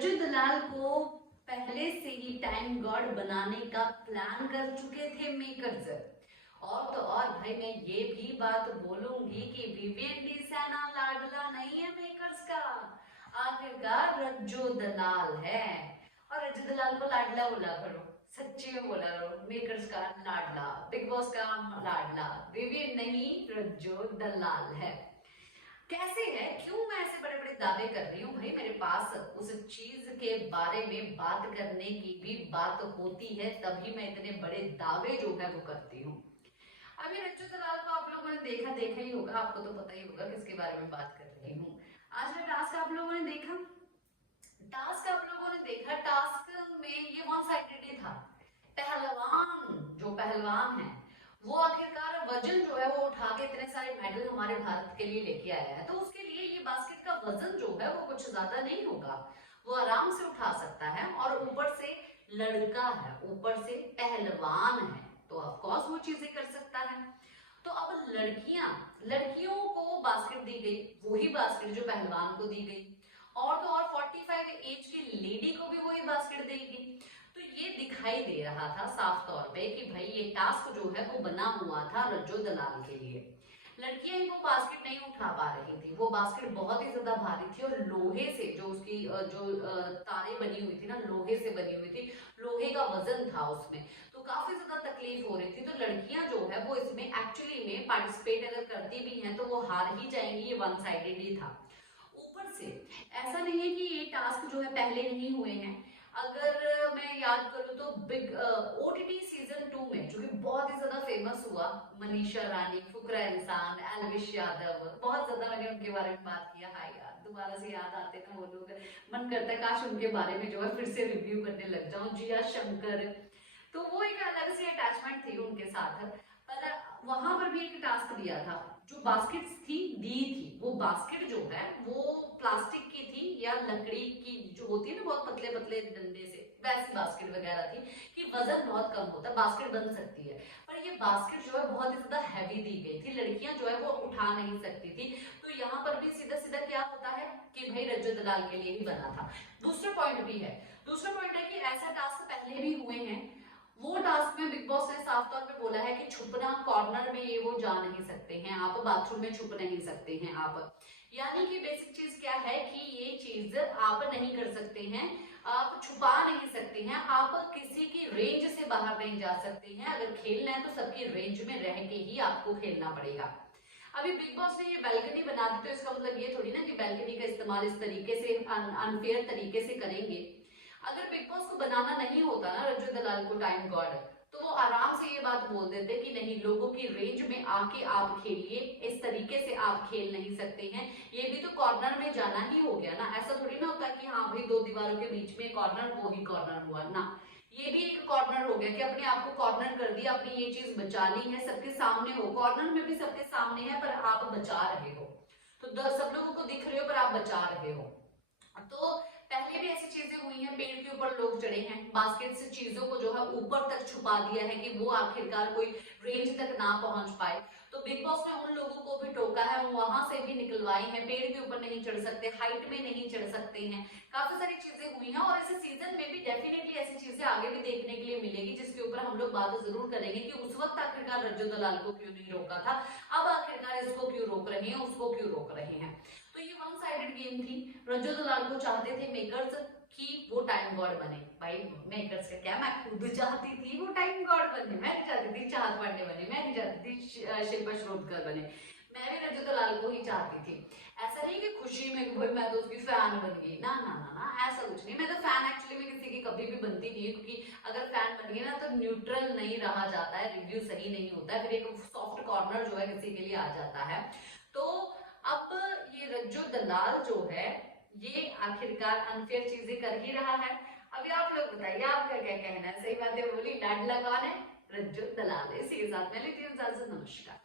रज्जू दलाल को पहले से ही टाइम गॉड बनाने का प्लान कर चुके थे मेकर्स। और तो और भाई मैं ये भी बात बोलूंगी कि विवियन डी सैना लाडला नहीं है मेकर्स का, आखिरकार रज्जू दलाल है। और रज्जू दलाल को लाडला बोला करो, सच्ची में बोला करो, मेकर्स का लाडला, बिग बॉस का लाडला विवियन नहीं रज्जू दलाल है। कैसे है, क्यों मैं ऐसे बड़े बड़े दावे कर रही हूँ भाई? मेरे पास उस चीज के बारे में बात करने की भी बात होती है, तभी मैं इतने बड़े दावे जो है वो करती हूँ। अभी रज्जू दलाल को आप लोगों ने देखा ही होगा, आपको तो पता ही होगा किसके बारे में बात कर रही हूँ। आज का टास्क आप लोगों ने देखा, टास्क में ये वन साइडेड ही था। पहलवान जो पहलवान है वो आखिरकार वजन जो है वो उठा के इतने सारे मेडल हमारे भारत के लिए लेके आया है, तो उसके लिए ये बास्केट का वजन जो है वो कुछ ज्यादा नहीं होगा, वो आराम से उठा सकता है। और ऊपर से लड़का है, ऊपर से पहलवान है, तो ऑफ कोर्स वो चीजें कर सकता है। तो अब लड़कियों को बास्केट दी गई, वही बास्केट जो पहलवान को दी गई, और तो और 45 एज की लेडी को भी वही बास्केट देगी। तो ये दिखाई दे रहा था साफ तौर पे कि भाई ये टास्क जो है वो बना हुआ था रज्जू दलाल के लिए। लड़कियां इनको बास्केट नहीं उठा पा रही थी, वो बास्केट बहुत ही ज्यादा भारी थी और लोहे से जो उसकी तारे बनी हुई थी ना, लोहे से बनी हुई थी, लोहे का वजन था उसमें, तो काफी ज्यादा तकलीफ हो रही थी। तो लड़कियां जो है वो इसमें एक्चुअली में पार्टिसिपेट अगर करती भी हैं तो वो हार ही जाएंगी, ये वन साइडेड ही था। ऊपर से ऐसा नहीं है कि ये टास्क जो है पहले नहीं हुए हैं। अगर मैं याद करूं तो बिग ओटीटी सीजन 2 में जो कि बहुत ही ज्यादा फेमस हुआ, मनीषा रानी, फुकरा इंसान, एलविश यादव, बहुत ज्यादा मैंने उनके बारे में बात किया। हाय यार, दोबारा से याद आते ना वो लोग, मन करता है काश उनके बारे में जो है फिर से रिव्यू करने लग जाऊं। जिया शंकर, तो वो एक अलग सी अटैचमेंट थी उनके साथ। पर वहां पर भी एक टास्क दिया था, जो बास्केट्स थी, वो बास्केट जो है वो प्लास्टिक की थी या लकड़ी की जो होती है ना, बहुत पतले पतले डंडे से, वैसी बास्केट वगैरह थी कि वजन बहुत कम होता है, बास्केट बन सकती है। पर ये बास्केट जो है बहुत ही ज्यादा हैवी दी गई थी, लड़कियां जो है वो उठा नहीं सकती थी। तो यहाँ पर भी सीधा सीधा क्या होता है कि भाई रज्जू दलाल के लिए ही बना था। दूसरा पॉइंट भी है, दूसरा पॉइंट है कि ऐसा टास्क पहले भी हुए हैं। वो टास्क में बिग बॉस ने साफ तौर पे बोला है कि छुपना, कॉर्नर में ये वो जा नहीं सकते हैं आप, बाथरूम में छुप नहीं सकते हैं आप। यानी कि बेसिक चीज क्या है कि ये चीज आप नहीं कर सकते हैं, आप छुपा नहीं सकते हैं, आप किसी की रेंज से बाहर नहीं जा सकते हैं। अगर खेलना है तो सबकी रेंज में रह के ही आपको खेलना पड़ेगा। अभी बिग बॉस ने ये बैल्कनी बना दी, तो इसका मतलब ये थोड़ी ना कि बैल्कनी का इस्तेमाल इस तरीके से अनफेयर तरीके से करेंगे। अगर बिग बॉस को बनाना नहीं होता ना रज्जू दलाल को टाइम गॉड, तो वो आराम से ये बात बोल देते कि नहीं, लोगों की रेंज में आके आप खेलिए, इस तरीके से आप खेल नहीं सकते हैं। ये भी तो कॉर्नर में जाना ही हो गया ना, ऐसा थोड़ी ना होता कि हाँ भाई दो दीवारों के बीच में कॉर्नर, वो ही कॉर्नर हुआ ना, ये भी एक कॉर्नर हो गया कि अपने आप को कॉर्नर कर दिया, अपनी ये चीज बचा ली है, सबके सामने हो, कॉर्नर में भी सबके सामने है पर आप बचा रहे हो, तो सब लोगों को दिख रहे हो पर आप बचा रहे हो। तो पहले भी ऐसी चीजें हुई हैं, पेड़ के ऊपर लोग चढ़े हैं, बास्केट से चीजों को जो है ऊपर तक छुपा दिया है कि वो आखिरकार कोई रेंज तक ना पहुंच पाए। तो बिग बॉस ने उन लोगों को भी टोका है, वहां से भी निकलवाई है, पेड़ के ऊपर नहीं चढ़ सकते, हाइट में नहीं चढ़ सकते हैं, काफी सारी चीजें हुई हैं। और ऐसे सीजन में भी डेफिनेटली ऐसी चीजें आगे भी देखने के लिए मिलेगी, जिसके ऊपर हम लोग बात जरूर करेंगे कि उस वक्त आखिरकार रज्जू दलाल को क्यों नहीं रोका था, अब आखिरकार इसको क्यों रोक रहे हैं, उसको क्यों रोक रहे हैं। तो ये वन साइडेड गेम थी। रज्जू दलाल को चाहते थे मेकर्स कि वो टाइम गॉड बने। भाई मेकर्स का क्या, मैं खुद चाहती थी वो टाइम गॉड बने, मैं नहीं चाहती थी चाहत पांडे बने, मैं नहीं चाहती थी शिल्पा श्रोडकर बने, मैं भी रज्जू दलाल को ही चाहती थी। ऐसा नहीं कि खुशी में भाई मैं तो उसकी फैन बन गई, ना ना ना ना, ऐसा कुछ नहीं। मैं तो फैन एक्चुअली में किसी की कभी भी बनती नहीं है, क्योंकि अगर फैन बन गई ना तो न्यूट्रल नहीं रहा जाता है, रिव्यू सही नहीं होता है, फिर एक सॉफ्ट कॉर्नर जो है किसी के लिए आ जाता है। तो अब ये रज्जू दलाल जो है ये आखिरकार अनफेयर चीजें कर ही रहा है। अभी आप लोग बताइए आपका क्या कहना है? सही बातें बोली, लाडला कौन है? रज्जू दलाल। इसी के साथ मैं लेती हूँ इजाजत, नमस्कार।